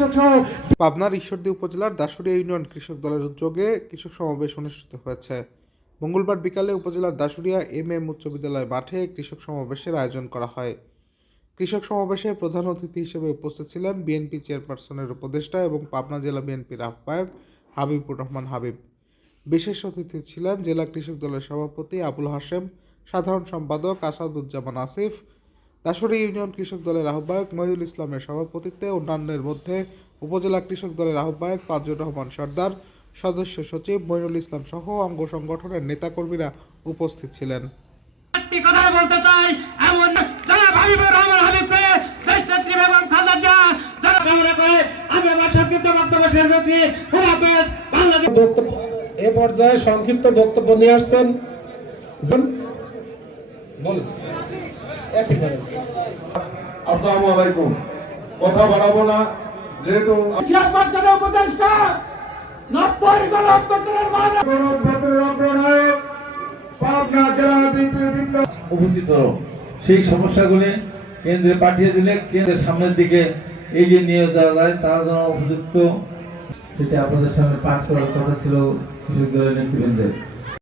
কৃষক সহ পাবনার ঈশ্বরদী উপজেলার দাসুরিয়া ইউনিয়ন কৃষক দলের উদ্যোগে কৃষক সমাবেশ অনুষ্ঠিত হয়েছে। মঙ্গলবার বিকালে উপজেলার দাসুরিয়া এম উচ্চ বিদ্যালয় মাঠে কৃষক সমাবেশের আয়োজন করা হয়। কৃষক সমাবেশে প্রধান অতিথি হিসেবে উপস্থিত ছিলেন বিএনপি চেয়ারপারসনের উপদেষ্টা এবং পাবনা জেলা বিএনপির আহ্বায়ক হাবিবুর রহমান হাবিব। বিশেষ অতিথি ছিলেন জেলা কৃষক দলের সভাপতি আবুল হাশেম, সাধারণ সম্পাদক আসাদুজ্জামান আসিফ, দাসুরিয়া ইউনিয়ন কৃষক দলের আহ্বায়ক মহিউল ইসলামের সভাপতিত্বে অন্যান্যের মধ্যে উপজেলা কৃষক দলের আহ্বায়ক পাজুর রহমান সর্দার, সদস্য সচিব মইনুল ইসলাম সহ অঙ্গ সংগঠনের নেতাকর্মীরা উপস্থিত ছিলেন। কথা বলতে চাই এমন যারা হাবিবুর রহমান হাবিবকে দেশ নেত্রী বেগম খালেদা জিয়া যারা কামনা করে আমি আমার সংক্ষিপ্ত বক্তব্য শেষ করছি। খুব হাফেজ। বাংলাদেশ এ পর্যায়ে সংক্ষিপ্ত বক্তব্য নিয়ে আসছেন আসসালামু আলাইকুম। কথা বাড়াবো না, যেহেতু চেয়ারপারসনের উপদেষ্টা 90 গণ অভ্যন্তরের মান পাবনা জেলা বিএনপির উপস্থিত সেই সমস্যাগুলি কেন্দ্রে পাঠিয়ে দিলে কেন্দ্রের সামনের দিকে এগিয়ে নিয়ে যাওয়া যায়, তার জন্য উপযুক্ত সেটা আপনাদের সামনে পাঠ করার কথা ছিল কৃষক দলের নেতৃবৃন্দের।